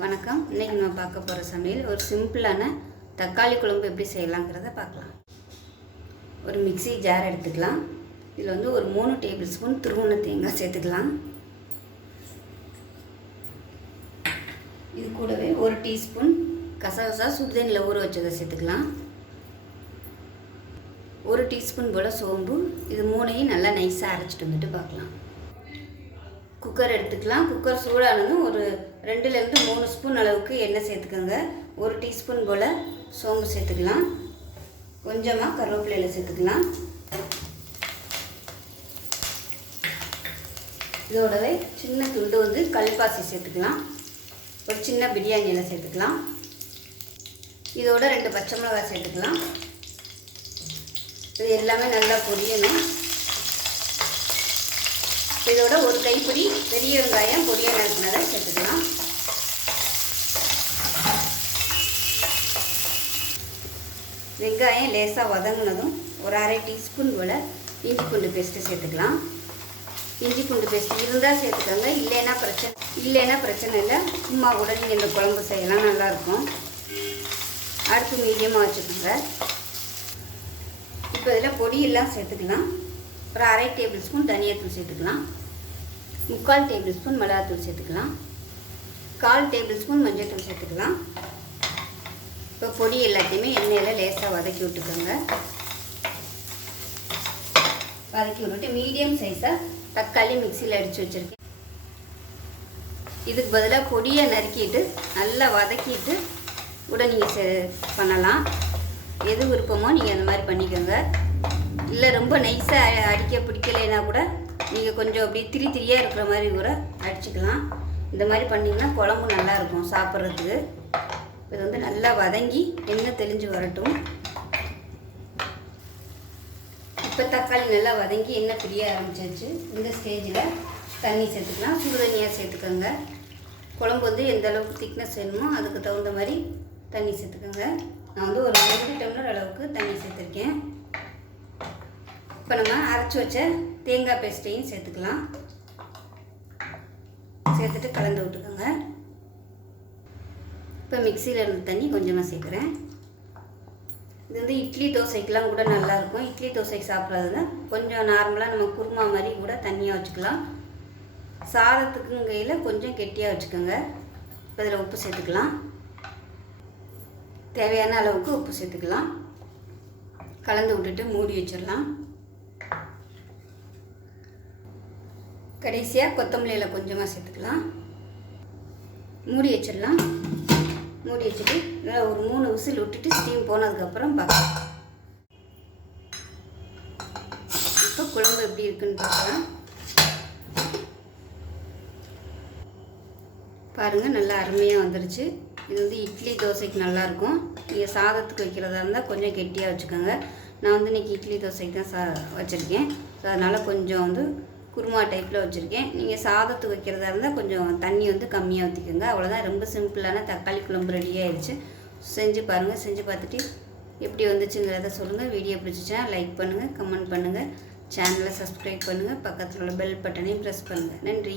வணக்கம். இன்றைக்கி நம்ம பார்க்க போகிற சமையல் ஒரு சிம்பிளான தக்காளி குழம்பு எப்படி செய்யலாங்கிறத பார்க்கலாம். ஒரு மிக்ஸி ஜார் எடுத்துக்கலாம். இதில் வந்து ஒரு 3 டேபிள் ஸ்பூன் துருவன தேங்காய் சேர்த்துக்கலாம். இது கூடவே 1 டீஸ்பூன் கசகசா சுடுதண்ணியில் ஊற வச்சதை சேர்த்துக்கலாம். 1 டீஸ்பூன் போல் சோம்பு. இது 3ஐயும் நல்லா நைஸாக அரைச்சிட்டு வந்துட்டு பார்க்கலாம். குக்கர் எடுத்துக்கலாம். குக்கர் சூடானதும் ஒரு 2லேருந்து 3 ஸ்பூன் அளவுக்கு எண்ணெய் சேர்த்துக்கோங்க. 1 டீஸ்பூன் போல் சோம்பு சேர்த்துக்கலாம். கொஞ்சமாக கருவேப்பிலையில் சேர்த்துக்கலாம். இதோடவே சின்ன துண்டு வந்து கல்பாசி சேர்த்துக்கலாம். ஒரு சின்ன பிரியாணி இலை சேர்த்துக்கலாம். இதோட 2 பச்சை மிளகாய் சேர்த்துக்கலாம். இது எல்லாமே நல்லா பொரியணும். இதோட ஒரு கைப்பிடி பெரிய வெங்காயம் பொடியாக நறுக்கினதை சேர்த்துக்கலாம். வெங்காயம் லேசாக வதங்கினதும் ஒரு 1/2 டீஸ்பூன் போல் இஞ்சி பூண்டு பேஸ்ட்டு சேர்த்துக்கலாம். இஞ்சி பூண்டு பேஸ்ட்டு இருந்தால் சேர்த்துக்கோங்க, இல்லைன்னா பிரச்சனை இல்லை. சும்மா கூட நீங்கள் இந்த குழம்பு செய்யலாம், நல்லாயிருக்கும். அடுத்து மீடியமாக வச்சுக்கோங்க. இப்போ இதில் பொடியெல்லாம் சேர்த்துக்கலாம். ஒரு 1/2 டேபிள் ஸ்பூன் தனியாத்தூள் சேர்த்துக்கலாம். 3/4 டேபிள் ஸ்பூன் மிளகாத்தூள் சேர்த்துக்கலாம். 1/4 டேபிள் ஸ்பூன் மஞ்சள்தூள் சேர்த்துக்கலாம். இப்போ பொடி எல்லாத்தையுமே எண்ணெயில் லேசாக வதக்கி விட்டுக்கோங்க. வதக்கி விட்டுட்டு மீடியம் சைஸாக தக்காளி மிக்சியில் அடித்து வச்சுருக்கேன். இதுக்கு பதிலாக பொடியை நறுக்கிட்டு நல்லா வதக்கிட்டு கூட நீங்கள் பண்ணலாம். எது விருப்பமோ நீங்கள் அந்த மாதிரி பண்ணிக்கோங்க. இல்லை ரொம்ப நைஸாக அடிக்க பிடிக்கலைன்னா கூட நீங்கள் கொஞ்சம் அப்படி திரியாக இருக்கிற மாதிரி கூட அடிச்சுக்கலாம். இந்த மாதிரி பண்ணிங்கன்னா குழம்பு நல்லாயிருக்கும் சாப்பிட்றதுக்கு. இது வந்து நல்லா வதங்கி எண்ணெய் தெளிஞ்சு வரட்டும். இப்போ தக்காளி நல்லா வதங்கி எண்ணெய் பிரிய ஆரம்பிச்சிருச்சு. இந்த ஸ்டேஜில் தண்ணி சேர்த்துக்கலாம். சுடு தண்ணியாக சேர்த்துக்கோங்க. குழம்பு வந்து எந்த அளவுக்கு திக்னஸ் வேணுமோ அதுக்கு தகுந்த மாதிரி தண்ணி சேர்த்துக்கோங்க. நான் வந்து ஒரு 2 டம்ளர் அளவுக்கு தண்ணி சேர்த்துருக்கேன். இப்போ நம்ம அரைச்சி வச்ச தேங்காய் பேஸ்ட்டையும் சேர்த்துக்கலாம். சேர்த்துட்டு கலந்து விட்டுக்கோங்க. இப்போ மிக்சியில் இருந்த தண்ணி கொஞ்சமாக சேர்க்குறேன். இது வந்து இட்லி தோசைக்கெலாம் கூட நல்லாயிருக்கும். இட்லி தோசைக்கு சாப்பிட்றதுனா கொஞ்சம் நார்மலாக நம்ம குருமா மாதிரி கூட தண்ணியாக வச்சுக்கலாம். சாதத்துக்குங்கையில் கொஞ்சம் கெட்டியாக வச்சுக்கோங்க. இப்போ இதில் உப்பு சேர்த்துக்கலாம். தேவையான அளவுக்கு உப்பு சேர்த்துக்கலாம். கலந்து விட்டுட்டு மூடி வச்சிடலாம். கடைசியாக கொத்தமல்லி இலை கொஞ்சமாக சேர்த்துக்கலாம். மூடி வச்சிடலாம். மூடி வச்சுட்டு ஒரு 3 விசில் விட்டுட்டு ஸ்டீம் போனதுக்கப்புறம் பார்க்கலாம். இப்போ குழம்பு எப்படி இருக்குன்னு பார்க்கலாம். பாருங்கள், நல்லா அருமையாக வந்துடுச்சு. இது வந்து இட்லி தோசைக்கு நல்லாயிருக்கும். நீங்கள் சாதத்துக்கு வைக்கிறதா இருந்தால் கொஞ்சம் கெட்டியாக வச்சுக்கோங்க. நான் வந்து இன்றைக்கி இட்லி தோசைக்கு தான் வச்சுருக்கேன். ஸோ அதனால் கொஞ்சம் வந்து குருமா டைப்பில் வச்சுருக்கேன். நீங்கள் சாதத்துக்கு வைக்கிறதா இருந்தால் கொஞ்சம் தண்ணி வந்து கம்மியாக ஊற்றிக்கோங்க. அவ்வளோதான். ரொம்ப சிம்பிளான தக்காளி குழம்பு ரெடி ஆயிடுச்சு. செஞ்சு பாருங்கள். செஞ்சு பார்த்துட்டு எப்படி வந்துச்சுங்கிறத சொல்லுங்கள். வீடியோ பிடிச்சிச்சுன்னா லைக் பண்ணுங்கள், கமெண்ட் பண்ணுங்கள், சேனலை சப்ஸ்கிரைப் பண்ணுங்கள், பக்கத்தில் உள்ள பெல் பட்டனையும் ப்ரெஸ் பண்ணுங்கள். நன்றி.